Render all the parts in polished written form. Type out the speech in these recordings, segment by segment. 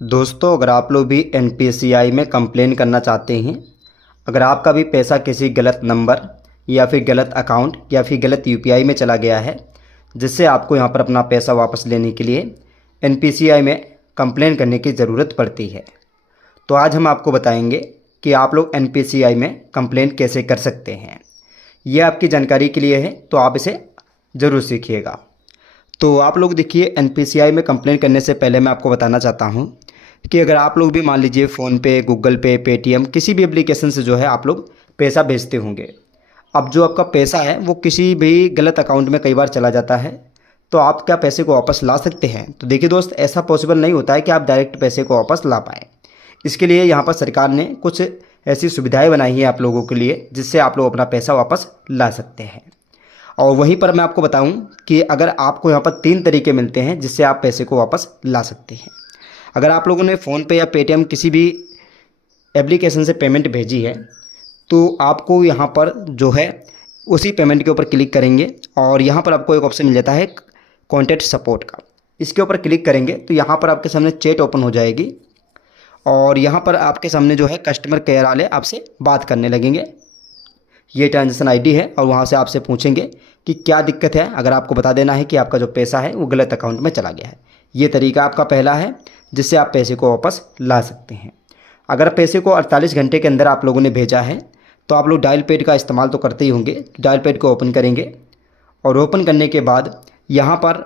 दोस्तों, अगर आप लोग भी एनपीसीआई में कंप्लेन करना चाहते हैं, अगर आपका भी पैसा किसी गलत नंबर या फिर गलत अकाउंट या फिर गलत यूपीआई में चला गया है, जिससे आपको यहाँ पर अपना पैसा वापस लेने के लिए एनपीसीआई में कंप्लेन करने की ज़रूरत पड़ती है, तो आज हम आपको बताएंगे कि आप लोग एनपीसीआई में कंप्लेन कैसे कर सकते हैं। ये आपकी जानकारी के लिए है, तो आप इसे ज़रूर सीखिएगा। तो आप लोग देखिए, एनपीसीआई में कंप्लेन करने से पहले मैं आपको बताना चाहता हूँ कि अगर आप लोग भी मान लीजिए फ़ोनपे, गूगल पे, पेटीएम किसी भी एप्लीकेशन से जो है आप लोग पैसा भेजते होंगे। अब जो आपका पैसा है वो किसी भी गलत अकाउंट में कई बार चला जाता है, तो आप क्या पैसे को वापस ला सकते हैं? तो देखिए दोस्त, ऐसा पॉसिबल नहीं होता है कि आप डायरेक्ट पैसे को वापस ला पाएँ। इसके लिए यहाँ पर सरकार ने कुछ ऐसी सुविधाएँ बनाई हैं आप लोगों के लिए, जिससे आप लोग अपना पैसा वापस ला सकते हैं। और वहीं पर मैं आपको बताऊं कि अगर आपको यहाँ पर 3 तरीके मिलते हैं जिससे आप पैसे को वापस ला सकते हैं। अगर आप लोगों ने फ़ोनपे या पेटीएम किसी भी एप्लीकेशन से पेमेंट भेजी है, तो आपको यहाँ पर जो है उसी पेमेंट के ऊपर क्लिक करेंगे और यहाँ पर आपको एक ऑप्शन मिल जाता है कॉन्टैक्ट सपोर्ट का। इसके ऊपर क्लिक करेंगे तो यहाँ पर आपके सामने चैट ओपन हो जाएगी और यहाँ पर आपके सामने जो है कस्टमर केयर वाले आपसे बात करने लगेंगे। ये ट्रांजैक्शन आईडी है और वहाँ से आपसे पूछेंगे कि क्या दिक्कत है। अगर आपको बता देना है कि आपका जो पैसा है वो गलत अकाउंट में चला गया है। ये तरीका आपका पहला है जिससे आप पैसे को वापस ला सकते हैं। अगर पैसे को 48 घंटे के अंदर आप लोगों ने भेजा है तो आप लोग डायल पैड का इस्तेमाल तो करते ही होंगे। डायल पैड को ओपन करेंगे और ओपन करने के बाद यहाँ पर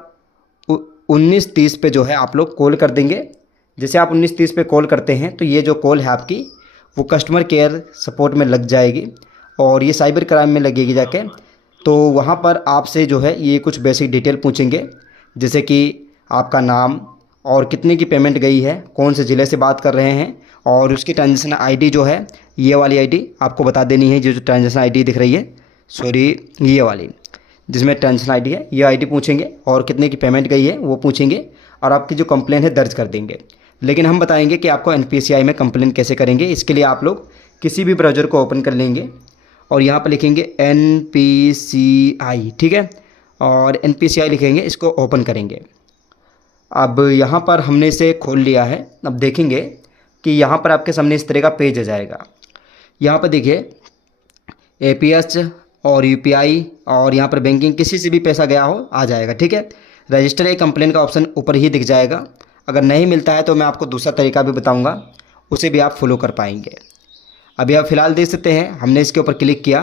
1930 पे जो है आप लोग कॉल कर देंगे। जैसे आप 1930 पे कॉल करते हैं तो ये जो कॉल है आपकी वो कस्टमर केयर सपोर्ट में लग जाएगी और ये साइबर क्राइम में लगेगी जाके। तो वहाँ पर आपसे जो है ये कुछ बेसिक डिटेल पूछेंगे, जैसे कि आपका नाम और कितने की पेमेंट गई है, कौन से ज़िले से बात कर रहे हैं, और उसकी ट्रांजैक्शन आईडी जो है ये वाली आईडी आपको बता देनी है। जो ट्रांजैक्शन आईडी दिख रही है, सॉरी ये वाली जिसमें ट्रांजैक्शन आईडी है, ये आईडी पूछेंगे और कितने की पेमेंट गई है वो पूछेंगे और आपकी जो कंप्लेन है दर्ज कर देंगे। लेकिन हम बताएंगे कि आपको एनपीसीआई में कंप्लेन कैसे करेंगे। इसके लिए आप लोग किसी भी ब्राउज़र को ओपन कर लेंगे और यहाँ पर लिखेंगे NPCI, ठीक है, और NPCI लिखेंगे, इसको ओपन करेंगे। अब यहाँ पर हमने इसे खोल लिया है। अब देखेंगे कि यहाँ पर आपके सामने इस तरह का पेज आ जाएगा। यहाँ पर देखिए APS और UPI और यहाँ पर बैंकिंग किसी से भी पैसा गया हो आ जाएगा, ठीक है। रजिस्टर ए कंप्लेन का ऑप्शन ऊपर ही दिख जाएगा। अगर नहीं मिलता है तो मैं आपको दूसरा तरीका भी बताऊँगा, उसे भी आप फॉलो कर पाएंगे। अभी आप फ़िलहाल देख सकते हैं, हमने इसके ऊपर क्लिक किया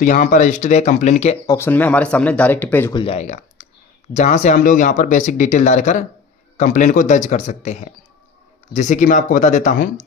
तो यहाँ पर रजिस्टर या कंप्लेन के ऑप्शन में हमारे सामने डायरेक्ट पेज खुल जाएगा, जहाँ से हम लोग यहाँ पर बेसिक डिटेल डालकर कंप्लेन को दर्ज कर सकते हैं। जैसे कि मैं आपको बता देता हूँ,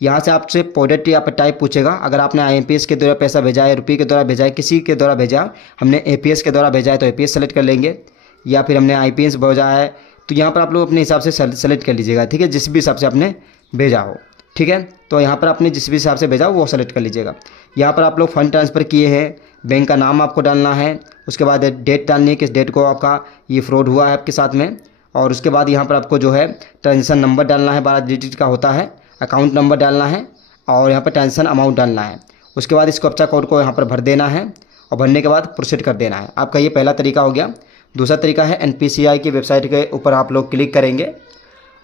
यहाँ से आपसे प्रोडक्ट या पर टाइप पूछेगा। अगर आपने IMPS के द्वारा पैसा भेजा है, रुपये के द्वारा भेजा है, किसी के द्वारा भेजा, हमने APS के द्वारा भेजा है तो APS सेलेक्ट कर लेंगे, या फिर हमने IPS भेजा है तो यहाँ पर आप लोग अपने हिसाब से सेलेक्ट कर लीजिएगा, ठीक है, जिस भी हिसाब से आपने भेजा हो, ठीक है। तो यहाँ पर आपने जिस भी हिसाब से भेजा वो सेलेक्ट कर लीजिएगा। यहाँ पर आप लोग फ़ंड ट्रांसफ़र किए हैं, बैंक का नाम आपको डालना है, उसके बाद डेट डालनी है, किस डेट को आपका ये फ्रॉड हुआ है आपके साथ में, और उसके बाद यहाँ पर आपको जो है ट्रांजेक्शन नंबर डालना है, 12 डिजिट का होता है, अकाउंट नंबर डालना है और यहाँ पर ट्रांजेक्शन अमाउंट डालना है। उसके बाद इस कैप्चा कोड को यहाँ पर भर देना है और भरने के बाद प्रोसीड कर देना है। आपका ये पहला तरीका हो गया। दूसरा तरीका है NPCI की वेबसाइट के ऊपर आप लोग क्लिक करेंगे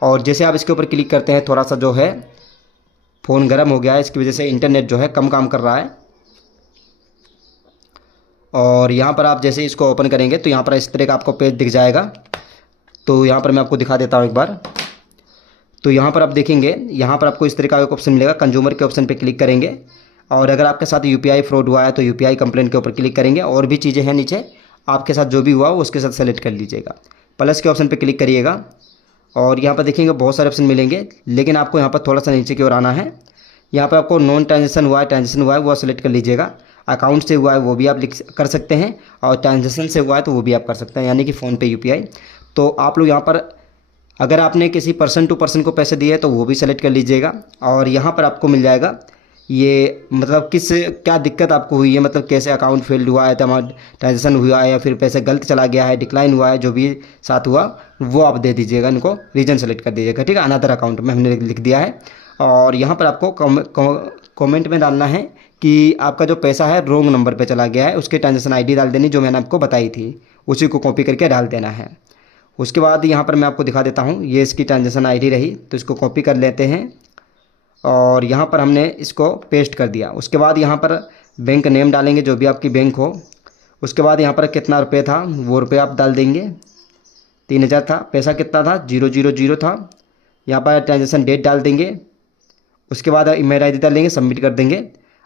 और जैसे आप इसके ऊपर क्लिक करते हैं थोड़ा सा जो है फ़ोन गर्म हो गया है, इसकी वजह से इंटरनेट जो है कम काम कर रहा है। और यहाँ पर आप जैसे इसको ओपन करेंगे तो यहाँ पर इस तरह का आपको पेज दिख जाएगा। तो यहाँ पर मैं आपको दिखा देता हूँ एक बार। तो यहाँ पर आप देखेंगे, यहाँ पर आपको इस तरह का एक ऑप्शन मिलेगा, कंज्यूमर के ऑप्शन पे क्लिक करेंगे और अगर आपके साथ UPI फ्रॉड हुआ है तो UPI कंप्लेंट के ऊपर क्लिक करेंगे। और भी चीज़ें हैं नीचे, आपके साथ जो भी हुआ वो उसके साथ सेलेक्ट कर लीजिएगा। प्लस के ऑप्शन पर क्लिक करिएगा और यहाँ पर देखेंगे बहुत सारे ऑप्शन मिलेंगे, लेकिन आपको यहाँ पर थोड़ा सा नीचे की ओर आना है। यहाँ पर आपको नॉन ट्रांजेक्शन हुआ है वो सेलेक्ट कर लीजिएगा। अकाउंट से हुआ है वो भी आप कर सकते हैं और ट्रांजेक्शन से हुआ है तो वो भी आप कर सकते हैं, यानी कि फ़ोनपे UPI। तो आप लोग यहाँ पर अगर आपने किसी पर्सन टू पर्सन को पैसे दिए तो वो भी सेलेक्ट कर लीजिएगा। और यहाँ पर आपको मिल जाएगा ये मतलब क्या दिक्कत आपको हुई है, मतलब कैसे अकाउंट फेल्ड हुआ है, ट्रांजेक्शन हुआ है या फिर पैसे गलत चला गया है, डिक्लाइन हुआ है, जो भी साथ हुआ वो आप दे दीजिएगा। इनको रीजन सेलेक्ट कर दीजिएगा, ठीक है। अनदर अकाउंट में हमने लिख दिया है और यहाँ पर आपको कमेंट में डालना है कि आपका जो पैसा है रॉन्ग नंबर पे चला गया है, उसकी ट्रांजैक्शन आईडी डाल देनी जो मैंने आपको बताई थी, उसी को कॉपी करके डाल देना है। उसके बाद यहाँ पर मैं आपको दिखा देता हूँ, ये इसकी ट्रांजेक्शन आईडी रही, तो इसको कॉपी कर लेते हैं और यहाँ पर हमने इसको पेस्ट कर दिया। उसके बाद यहाँ पर बैंक नेम डालेंगे, जो भी आपकी बैंक हो। उसके बाद यहाँ पर कितना रुपये था वो रुपये आप डाल देंगे। 3000 था, पैसा कितना था 000 था। यहाँ पर ट्रांजेक्शन डेट डाल देंगे। उसके बाद ईमेल आईडी डाल देंगे, सबमिट कर देंगे।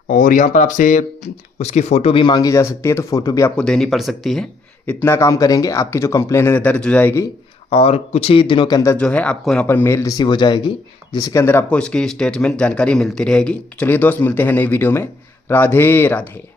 और यहाँ पर आपसे उसकी फ़ोटो भी मांगी जा सकती है, तो फ़ोटो भी आपको देनी पड़ सकती है। इतना काम करेंगे, आपकी जो कंप्लेन है दर्ज हो जाएगी और कुछ ही दिनों के अंदर जो है आपको यहाँ पर मेल रिसीव हो जाएगी, जिसके अंदर आपको इसकी स्टेटमेंट जानकारी मिलती रहेगी। तो चलिए दोस्त, मिलते हैं नई वीडियो में। राधे राधे।